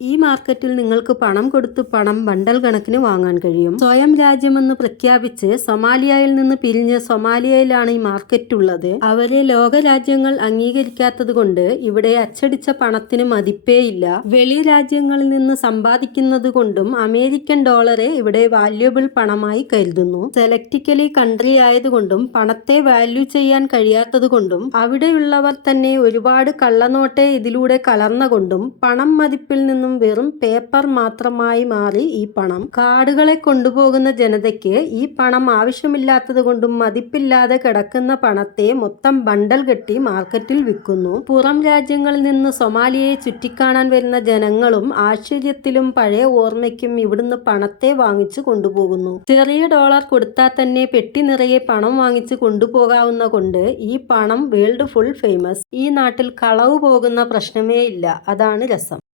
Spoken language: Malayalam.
ഈ മാർക്കറ്റിൽ നിങ്ങൾക്ക് പണം കൊടുത്ത് പണം ബണ്ടൽ കണക്കിന് വാങ്ങാൻ കഴിയും. സ്വയം രാജ്യമെന്ന് പ്രഖ്യാപിച്ച് സൊമാലിയയിൽ നിന്ന് പിരിഞ്ഞ് സൊമാലിയയിലാണ് ഈ മാർക്കറ്റ് ഉള്ളത്. അവരെ ലോകരാജ്യങ്ങൾ അംഗീകരിക്കാത്തത് കൊണ്ട് ഇവിടെ അച്ചടിച്ച പണത്തിന് മതിപ്പേയില്ല. വെളി രാജ്യങ്ങളിൽ നിന്ന് സമ്പാദിക്കുന്നത് കൊണ്ടും അമേരിക്കൻ ഡോളറെ ഇവിടെ വാല്യുബിൾ പണമായി കരുതുന്നു. സെലക്ടിക്കലി കൺട്രി ആയതുകൊണ്ടും പണത്തെ വാല്യൂ ചെയ്യാൻ കഴിയാത്തത് കൊണ്ടും അവിടെയുള്ളവർ തന്നെ ഒരുപാട് കള്ളനോട്ടെ ഇതിലൂടെ കലർന്നുകൊണ്ടും പണം മതിപ്പിൽ നിന്നും വെറും പേപ്പർ മാത്രമായി മാറി ഈ പണം. കാർഡുകളെ കൊണ്ടുപോകുന്ന ജനതയ്ക്ക് ഈ പണം ആവശ്യമില്ലാത്തത് കൊണ്ടും മതിപ്പില്ലാതെ കിടക്കുന്ന പണത്തെ മൊത്തം ബണ്ടൽ കെട്ടി മാർക്കറ്റിൽ വിൽക്കുന്നു. പുറം രാജ്യങ്ങളിൽ നിന്ന് സൊമാലിയയെ ചുറ്റിക്കാണാൻ വരുന്ന ജനങ്ങളും ആശ്ചര്യത്തിലും പഴയ ഓർമ്മയ്ക്കും ഇവിടുന്ന് പണത്തെ വാങ്ങിച്ചു കൊണ്ടുപോകുന്നു. ചെറിയ ഡോളർ കൊടുത്താൽ തന്നെ പെട്ടി നിറയെ പണം വാങ്ങിച്ചു കൊണ്ടുപോകാവുന്ന കൊണ്ട് ഈ പണം വേൾഡ് ഫുൾ ഫേമസ്. ഈ നാട്ടിൽ കളവ് പോകുന്ന പ്രശ്നമേ ഇല്ല. അതാണ് രസം.